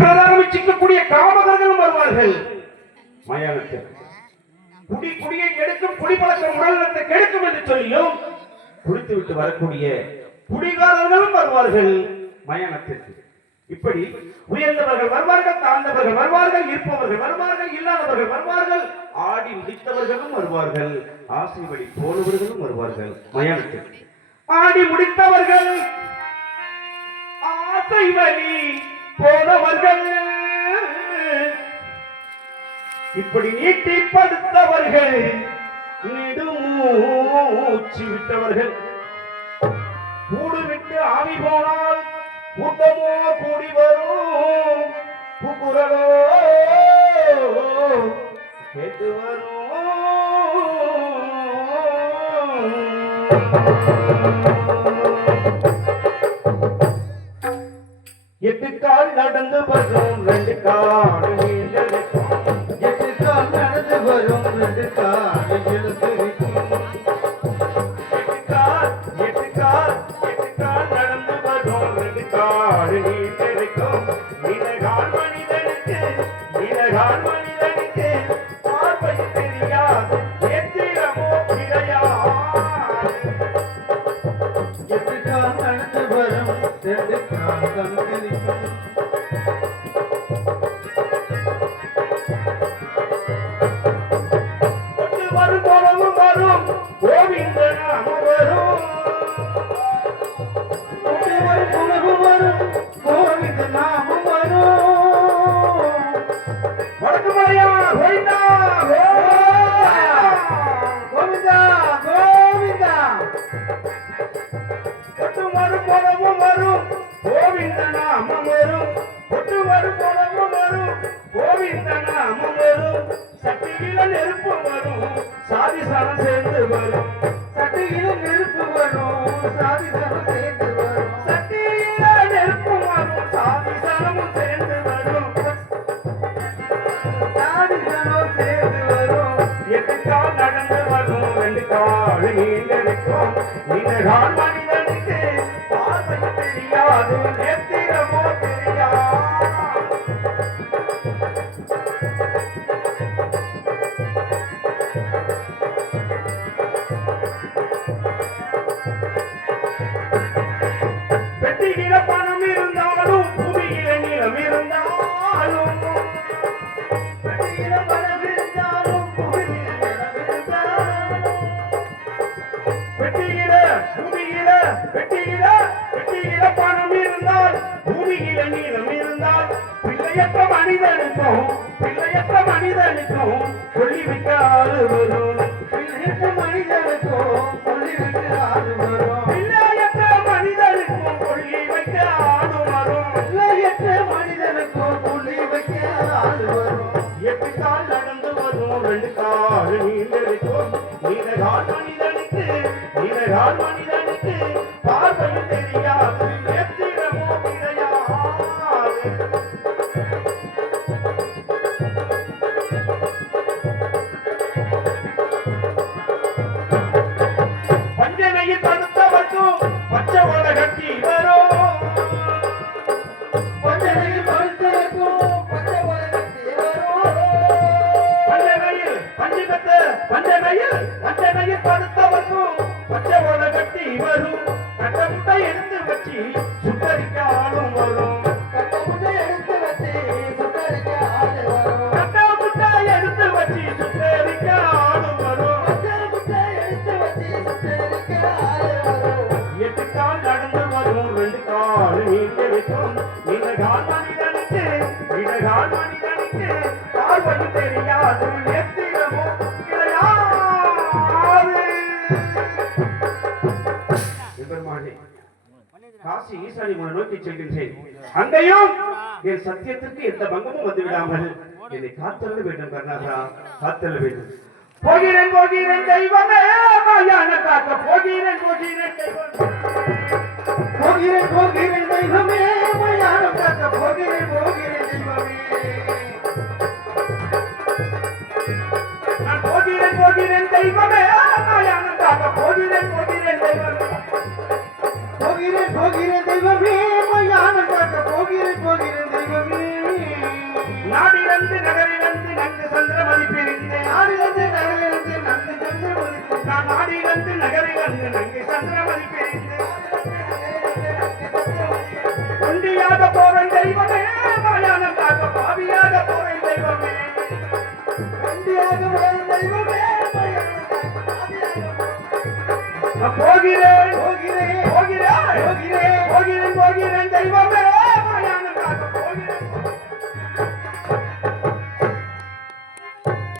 பிரதானம் சிக்கக்கூடிய காமகர்களும் வருவார்கள் மயானத்தில். குடியை கெடுக்கும் குடிப்பழக்கம் உடல்நலத்தை கெடுக்கும் என்று சொல்லியும் குடித்து விட்டு வரக்கூடிய குடிகாரர்களும் வருவார்கள் மயானத்திற்கு. இப்படி உயர்ந்தவர்கள் வருவார்கள், தாழ்ந்தவர்கள் வருவார்கள், இருப்பவர்கள் வருவார்கள், இல்லாதவர்கள் வருவார்கள், ஆடி முடித்தவர்களும் வருவார்கள், ஆசை வழி போனவர்களும் வருவார்கள் மயானத்திற்கு. ஆடி முடித்தவர்கள், ஆசை வழி போனவர்கள், இப்படி நீட்டி படுத்தவர்கள், நெடுமூச்சு விட்டவர்கள், கூடு விட்டு ஆவி போனால் கூட்டமோ கூடி வரும், குக்குரலோ கேட்டு வரும். எட்டு கால் நடந்து வரும், ரெண்டு கால் நீண்டெடுக்கும். எட்டு கால் நடந்து வரும், ரெண்டு கால் எழுந்திருக்கும். எட்டு கால் நடந்து வரும், ரெண்டு கால் நீண்டெடுக்கும். நீலகால் மனிதனுக்கு பார்வை தெரியாது, எத்திரமோ கிடையாது. எட்டு கால் நடந்து வரும், ரெண்டு கால் தந்திருக்கும். கொண்டு வரும் போலவும் வரும், கோவிந்த நாமம் வரும். கொண்டு வரும் போலவும் வரும், கோவிந்த நாமம் வரும். வடக்கு மலையா கோவிந்தா கோவிந்தா கோவிந்தா. கொண்டு வரும் போலவும் வரும், கோவிந்த நாமம் வரும். கொண்டு வரும் போலவும் வரும், கோவிந்த நாமம் வரும். சட்டியில நெருப்பு வரும், சாதி சனம் சேர்ந்து வரும். சட்டியில நெருப்பு வரும், சாதி சனம் சேர்ந்து வரும். சட்டியில நெருப்பு வரும், சாதி சனமும் சேர்ந்து வரும். சாதி சனம் சேர்ந்து வரும். எட்டு கால் நடந்து வரும், ரெண்டு கால் நீண்டெடுக்கும். நீண்டகால் மனிதனுக்கு பார்வை தெரியாது, எத்திரமோ தெரியாது. வெட்டியில பணம் இருந்தாலும், புவியில நிலம் இருந்தாலும். வெட்டியில பணம் இருந்தாலும், புவியில நிலம் இருந்தாலும். வெட்டியில பணம் இருந்தால், பூமியில நீளம் இருந்தால், பிள்ளையற்ற மனிதனுக்கும் சொல்லி வைக்க ஆளு வரும். பிள்ளையற்ற மனிதனுக்கும் சொல்லி வைக்க ஆளு வரும். பிள்ளையற்ற மனிதனுக்கும் சொல்லி வைக்க ஆளு வரும். பிள்ளையற்ற மனிதனுக்கும் சொல்லி வைக்க ஆளு வரும். எட்டு கால் நடந்து வரும், ரெண்டு கால் நீண்டெடுக்கும். நீண்டகால் மனிதனுக்கு பார்வை தெரியாது, எத்திரமோ கிடையாது. பஞ்சனையில் படுத்தவர்க்கும் பச்சை ஓலை கட்டி வரும். பஞ்சனையில் படுத்தவர்க்கும் பச்சை ஓலை கட்டி வரும். பஞ்சனையில் படுத்தவர்க்கும் பச்சை ஓலை கட்டி வரும். கட்ட முட்டை எடுத்து வச்சு சுத்தரிக்க ஆளும் வரும். கட்ட முட்டை எடுத்து வச்சு சுத்தரிக்க ஆளு வரும். கட்ட முட்டை எடுத்து வச்சு சுத்தரிக்க ஆளும் வரும். கட்ட முட்டை எடுத்து வச்சு சுத்தரிக்க ஆளு வரும். எட்டு கால் நடந்து வரும், ரெண்டு கால் நீண்டெடுக்கும். நீண்டகால் மனிதனுக்கு பார்வை தெரியாது, எத்திரமோ கிடையாது. காசி ஈசானி உன்னை நோக்கி செல்கின்றேன். அங்கேயும் என் சத்தியத்திற்கு எந்த பங்கமும் வந்து விடாமல் என்னை காத்தள்ள வேண்டும் கர்நாதரா, காத்தள்ள வேண்டும். போகிறேன் தெய்வமே, மாயான காக்க போகிறேன் தெய்வமே. போகிறேன் தெய்வமே, மாயான காக்க போகிறேன் தெய்வமே. நான் போகிறேன் தெய்வமே, மாயான காக்க போகிறேன் தெய்வமே. போகிறேன் தெய்வமே, மாயான காக்க போகிறேன் தெய்வமே. நாடிலந்து நகரிலந்து நன்கு சந்திரமதி பிரிந்தேன் நாடிலிருந்து நகரிலிருந்து நன்கு சென்று முடித்தேன். நான் நாடிலந்து நகரிலந்து நன்கு சந்திரமதி பிரிந்தேன் ஒண்டியாக போவேன் தெய்வமே மாயானம் காக்க பாவியாக போவேன் தெய்வமே வண்டியாக போய் தெய்வமே மயான காக்க பாவியாக போய். நான் போகிறேன்